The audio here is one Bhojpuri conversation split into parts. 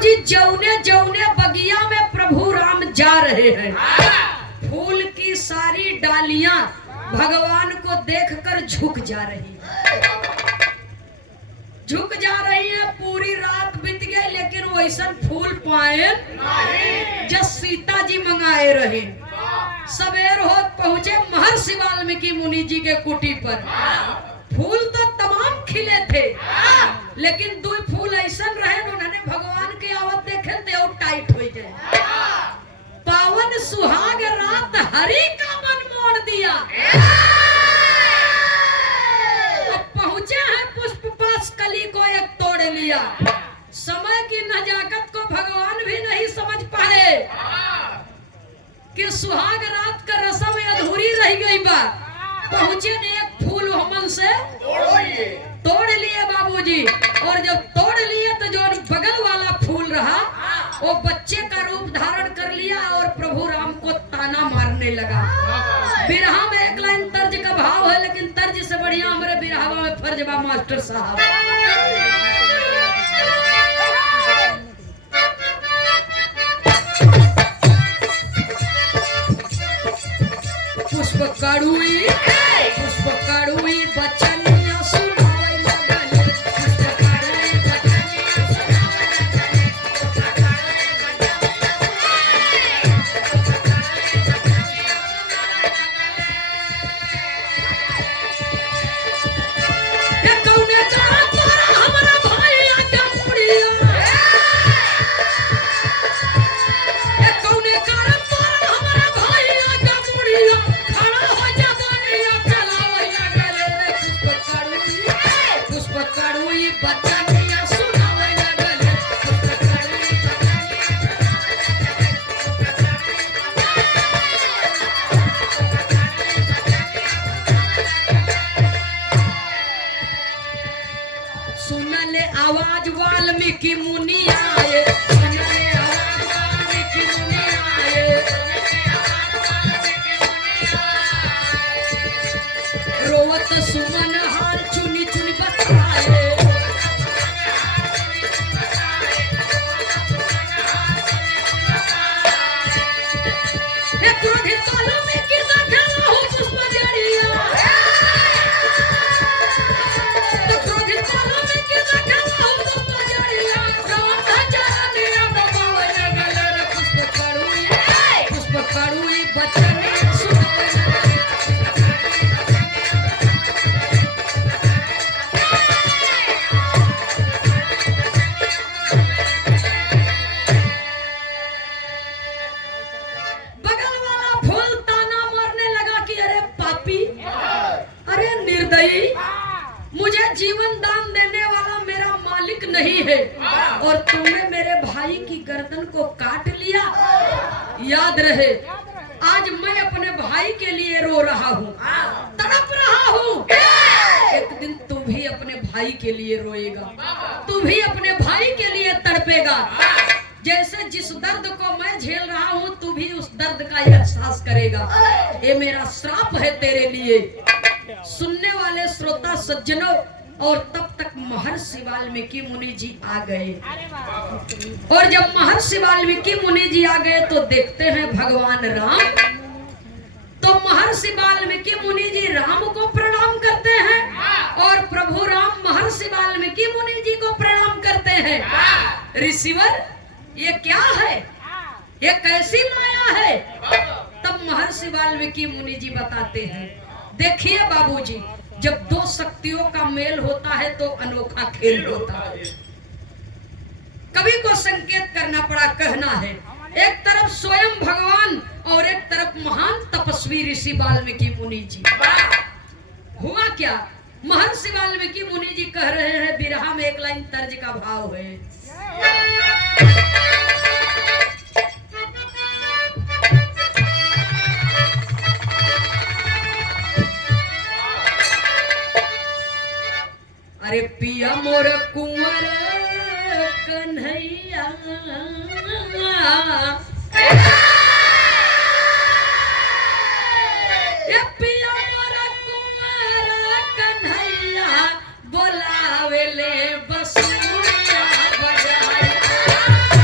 बाबूजी जौने जौने बगिया में प्रभु राम जा रहे हैं, फूल की सारी डालियां भगवान को देखकर झुक जा रही है। पूरी रात बीत गई लेकिन वैसा फूल पाए जब सीता जी मंगाए रहे। सवेर होत पहुंचे महर्षि वाल्मीकि मुनि जी के कुटी पर। फूल तो तमाम खिले थे लेकिन दो फूल ऐसा रहे उन्होंने भगवान के आवत देखे थे और टाइट हो जाए। पावन सुहाग रात हरि का मन मोड़ दिया। अब पहुंचे हैं पुष्प पास कली को एक तोड़ लिया। समय की नजाकत को भगवान भी नहीं समझ पाए कि सुहाग रात का रस्म अधूरी रह गई बा। पहुंचे ने एक फूल हमन से तोड़ लिए बाबूजी, और जब तोड़ लिए तो जो बगल वाला फूल रहा वो बच्चे का रूप धारण कर लिया और प्रभु राम को ताना मारने लगा। बिरहा में एक लाइन तर्ज का भाव है लेकिन तर्ज से बढ़िया हमारे बिरहा में फर्जबा मास्टर साहब। पुष्प कड़ुई बचनिया सुनावे लगले। पुष्प कड़ुई बचनिया सुनावे लगले। कौने कहा तोरा हमरा भाई आजा मुड़िया। कौने कहा तोरा हमरा भाई आजा मुड़िया। खड़ा हो जा बनिया चलावे लगले। पुष्प कड़ुई बचनिया सुनावे लगले। पुष्प कड़ुई सुनले आवाज वाल्मीकि मुनि आए। सुनले आवाज वाल्मीकि मुनि आए। रोवत सुमन हाल चुनी चुनी बताए। क्रोधित वाल्मीकि देखा हो पुष्प जड़िया। तो क्रोधित वाल्मीकि देखा हो पुष्प जड़िया। गाँव जड़िया दबावे लगले। पुष्प कड़ुई बचनिया सुनावे लगले। बगल वाला फूल ताना मारने लगा कि अरे पापी, अरे निर्दयी, मुझे जीवन दान देने वाला मेरा मालिक नहीं है और तुमने मेरे भाई की गर्दन को काट लिया। याद रहे आज मैं अपने भाई के लिए रो रहा हूँ, तड़प रहा हूँ। एक दिन तू भी अपने भाई के लिए रोएगा, तू भी अपने भाई के लिए तड़पेगा। जैसे जिस दर्द को मैं झेल रहा हूँ तू भी उस दर्द का एहसास करेगा। ये मेरा श्राप है तेरे लिए। सुनने वाले श्रोता सज्जनों, और तब तक महर्षि वाल्मीकि मुनि जी आ गए। और जब महर्षि वाल्मीकि मुनि जी आ गए तो देखते हैं भगवान राम। तो महर्षि वाल्मीकि मुनि जी राम को प्रणाम करते हैं और प्रभु राम महर्षि वाल्मीकि मुनि जी को प्रणाम करते हैं। ऋषिवर ये क्या है, ये कैसी माया है? तब महर्षि वाल्मीकि मुनि जी बताते हैं, देखिए बाबूजी, जब दो शक्तियों का मेल होता है तो अनोखा खेल होता है। कवि को संकेत करना पड़ा, कहना है एक तरफ स्वयं भगवान और एक तरफ महान तपस्वी ऋषि वाल्मीकि मुनि जी। हुआ क्या, महर्षि वाल्मीकि मुनि जी कह रहे हैं, बिरहा में एक लाइन तर्ज का भाव है। अरे पिया मोर कुंवर कन्हैया, ये पिया मोर कुंवर कन्हैया, बोलावे ले बसुरिया बजाए।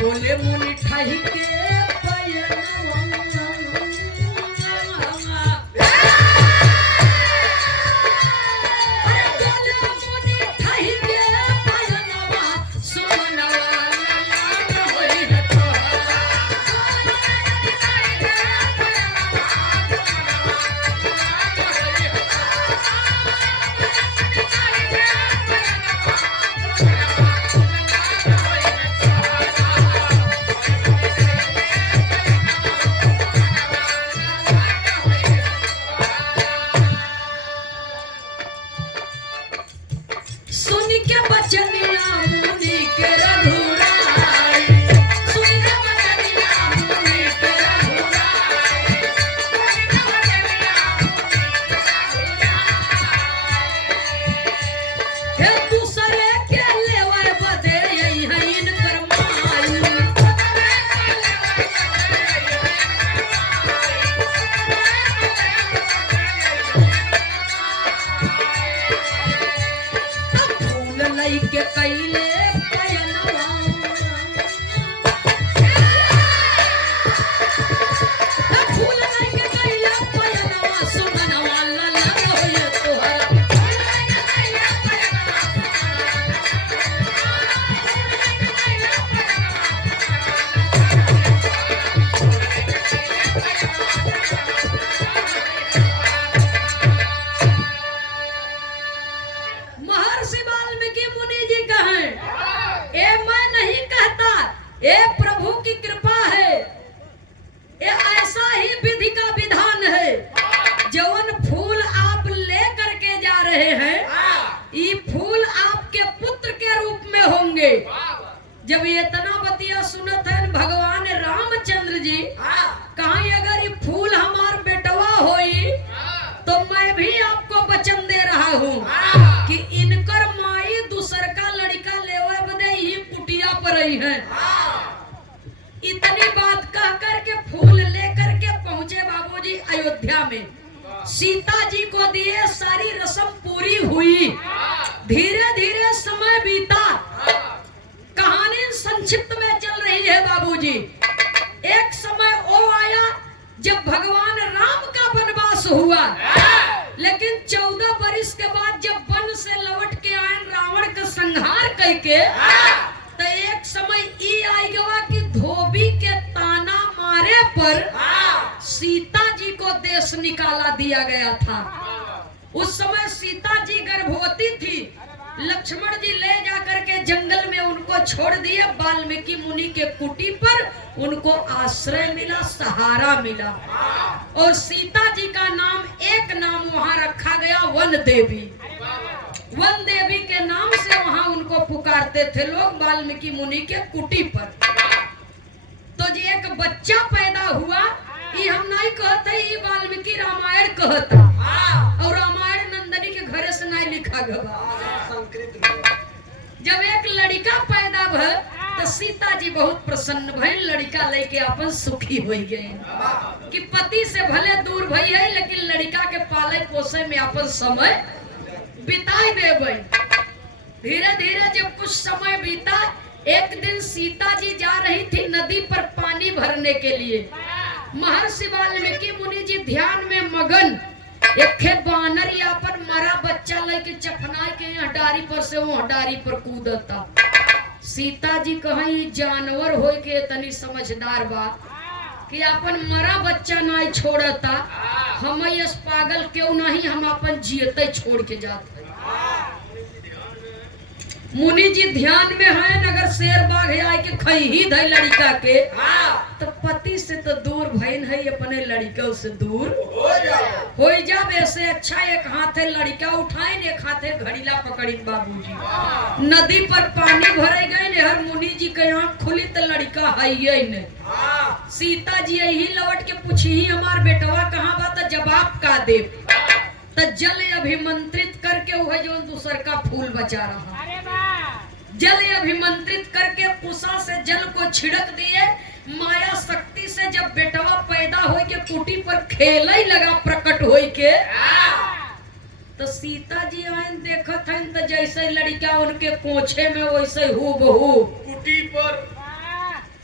बोले मुनि ठाही के पयनवा के कैले पयनवा फूल नहीं के कैले पयनवा सुमनवा लाला होय तोहरा महर्षि वाल्मीकि मुनि जी कहें ए मैं नहीं कहता, ये प्रभु की कृपा है, ये ऐसा ही विधि का विधान है। जवन फूल आप ले करके जा रहे हैं ये फूल आपके पुत्र के रूप में होंगे। जब ये इतना बतिया सुनत है भगवान रामचंद्र जी कहीं अगर ये फूल हमार बेटवा होई तो मैं भी आपको वचन दे रहा हूँ कि इनकर माई दूसर का लड़का लेवे बदे ही कुटिया पर रही है। इतनी बात कह करके फूल लेकर के पहुंचे बाबूजी अयोध्या में। सीता जी को दिए, सारी रस्म पूरी हुई। धीरे धीरे समय बीता। कहानी संक्षिप्त में चल रही है बाबूजी। एक समय वो आया जब भगवान राम का वनवास हुआ, लेकिन 14 वर्ष के बाद जब वन से लौट के आए रावण का संहार करके, तो एक समय ई आई गवा कि धोबी के ताना मारे पर सीता जी को देश निकाला दिया गया था। उस समय सीता जी गर्भवती थी। लक्ष्मण जी ले जाकर के जंगल में उनको छोड़ दिए। वाल्मीकि मुनि के कुटी पर उनको आश्रय मिला, सहारा मिला। और सीता जी का नाम, एक नाम वहां रखा गया वन देवी। वन देवी के नाम से वहां उनको पुकारते थे लोग वाल्मीकि मुनि के कुटी पर। तो जी एक बच्चा पैदा हुआ। ये हम नहीं कहते, ये वाल्मीकि रामायण कहता। और रामायण नंदनी के घरे से नहीं लिखा गया। जब एक लड़का पैदा भल तो सीता जी बहुत प्रसन्न भइल। लड़का लेके अपन सुखी हो गए कि पति से भले दूर भई है लेकिन लड़का के पाले पोसे में अपन समय बिताई देबै। धीरे धीरे जब कुछ समय बीता, एक दिन सीता जी जा रही थी नदी पर पानी भरने के लिए। महर्षि वाल्मीकि मुनि जी ध्यान में मगन। एक बानर या पर मरा बच्चा लेके चफनाई के हटारी पर से वो हटारी पर कूदता। सीता जी कहीं जानवर हो के तनी समझदार बा कि अपन मरा बच्चा नहीं छोड़ता। हम इस पागल क्यों नहीं, हम अपन जियते छोड़ के जाते। मुनि जी ध्यान में है, अगर शेर बाघ आए के खई ही धई लड़का के तो पति से तो दूर भइन है, अपने लड़का से दूर हो जा। ऐसे अच्छा एक हाथे लड़का उठाए, एक हाथे घड़ीला पकड़ी। बाबूजी नदी पर पानी भरे गए। हर मुनि जी के आंख खुली तो लड़का है ने। सीता जी यही लौट के पूछी हमार बेटवा कहाँ बा, तो जवाब का दे। तो जल अभिमंत्रित करके वह जो दूसर का फूल बचा रहा, जल अभिमंत्रित करके पुसा से जल को छिड़क दिए। माया शक्ति से जब बेटवा पैदा हो के कुटी पर खेले लगा प्रकट हो के, तो सीता जी आइन देखत हैं तो जैसे लड़का उनके कोछे में वैसे हूबहू कुटी पर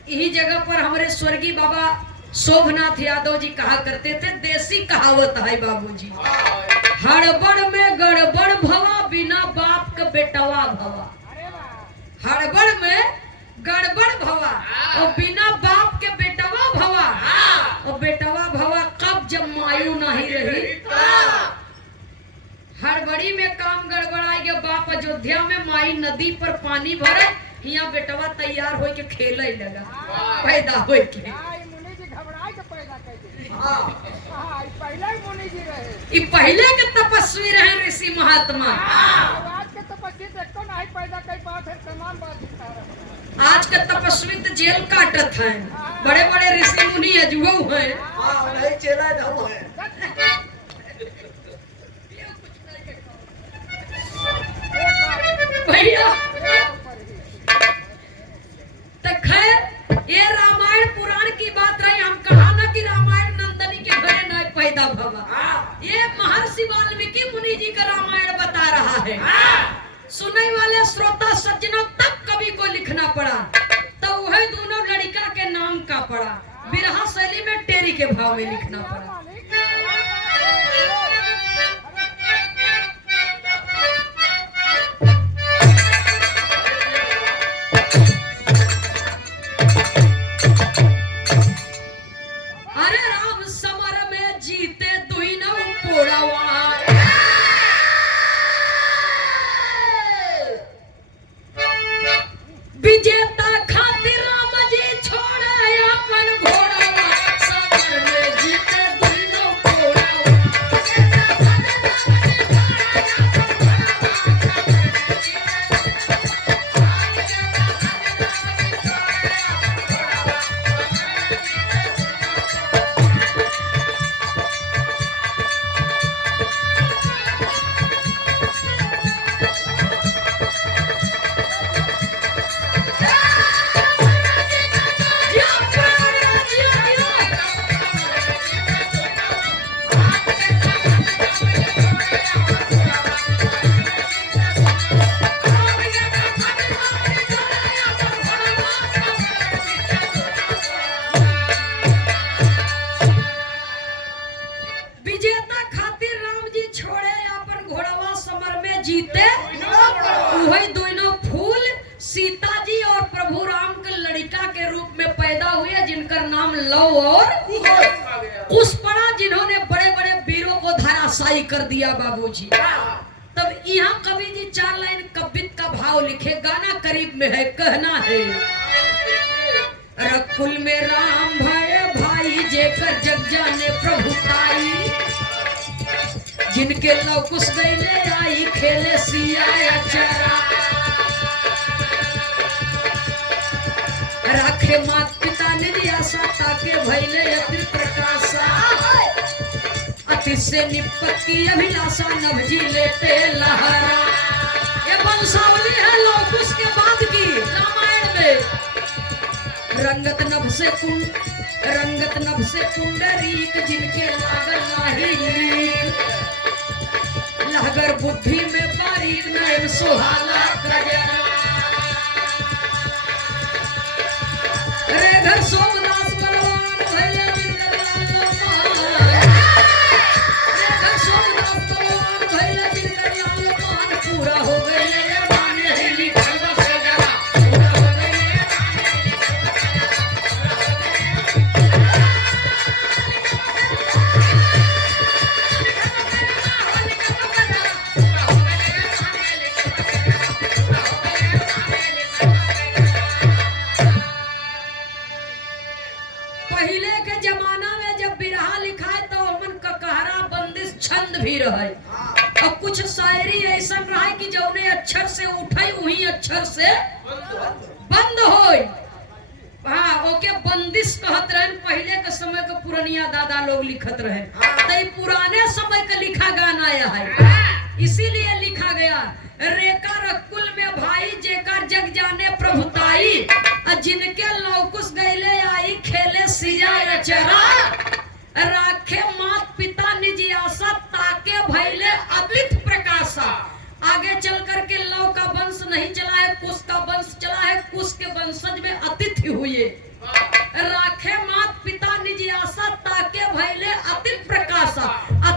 यही जगह पर हमारे स्वर्गीय बाबा शोभनाथ यादव जी कहा करते थे, देसी कहावत है बाबूजी, हड़बड़ में गड़बड़ भवा बिना बाप का बेटवा भवा। हड़बड़ में गड़बड़ भवा और बिना बाप के बेटवा भवा। और बेटवा भवा कब, जब मायू नहीं रही। हड़बड़ी में काम गड़बड़ाएगा, बाप अयोध्या में, माई नदी पर पानी भरे, यहाँ बेटवा तैयार हो के खेले लगा, पैदा हो के। पहले के तपस्वी रहे ऋषि महात्मा, आज के तपस्वी तो जेल काटत है। बड़े बड़े ऋषि मुनि अजुआ है। भैया तो खैर ये रामायण पुराण की बात रही। हम कहा ना कि रामायण नंदनी के घरे न पैदा भवा, ये महर्षि वाल्मीकि मुनि जी का रामायण बता रहा है। सुनने वाले श्रोता सज्जनों, तब कवि को लिखना पड़ा, तो वह दोनों लड़का के नाम का पड़ा, बिरहा शैली में टेरी के भाव में लिखना पड़ा। अरे राम समर में जीते दुहिनों पोड़ावा, विजेता खातिर राम जी छोड़े अपन घोड़ावा, समर में जीते दुहिनों पोड़ावा। विजेता खातिर राम जी छोड़े अपन घोड़वा, समर में जीते वही दोनों फूल सीता जी और प्रभु राम के लड़का के रूप में पैदा हुए, जिनका नाम लव और कुश पड़ा, जिन्होंने बड़े बड़े वीरों को धराशायी कर दिया बाबूजी। तब यहाँ कवि जी 4 लाइन कवित का भाव लिखे, गाना करीब में है, कहना है। रकुल में राम भय भाई, जेकर जग जाने प्रभुताई, जिनके लव कुश गईले आई, खेले सिया चरा, राखे मात पिता निधि आशा, ताके भैले अति प्रकाशा, अति से निपत्ति अभिलाषा, नभजी लेते लहरा। ये वंशावली है लव कुश के बाद की रामायण में। रंगत नभ से पुंडरीक, जिनके लागल नाही लीक, लहगर बुद्धि में बारीक, नयन सुहाला कजरा। रे घर सोमदास बलवान भैले, जिनकर लाल मान, रे घर सोमदास बलवान भैले, जिनकर लाल मान, पूरा हो गए माने है लिखल बस जरा, पूरा हो गए। पहले के जमाना में जब बिरहा लिखा है तो हमन ककहरा बंदिश छंद भी रहे, और कुछ शायरी ऐसा रहा कि जौने अक्षर से उठे वही अक्षर से बंद होई। हाँ, ओके बंदिश कहत रहे। पहले के समय के पुरानिया दादा लोग लिखत रहे, तो पुराने समय का लिखा गाना आया है, इसीलिए लिखा गया। रेका रकुल में भाई, जेकर जग जाने प्रभुताई, जिनके लौकुश गईले आई, खेले सिया चरा, राखे मात पिता निजी आशा, ताके भैले अद्वित प्रकाशा। आगे चल करके लव का वंश नहीं चला है, कुश का वंश चला है, कुश के वंशज में अतिथि हुए।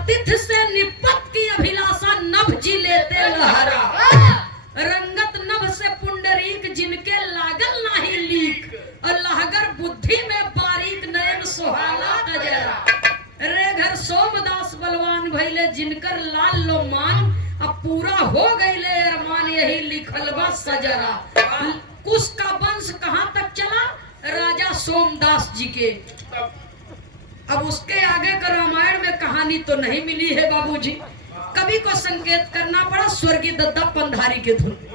तिथ से निपत की अभिलाषा नभ जी लेते लहरा। रंगत नभ से पुंडरीक जिनके लागल नाही लीक, और लहगर बुद्धि में बारीक नयन सुहाला कजरा। रे घर सोमदास बलवान भइले जिनकर लाल लो मान, अब पूरा हो गईले अरमान यही लिखल बा सजरा। कुश का वंश कहाँ तक चला? राजा सोमदास जी के। अब उसके आगे का रामायण में कहानी तो नहीं मिली है बाबूजी, कवि को संकेत करना पड़ा स्वर्गीय दत्ता पंधारी के धुन।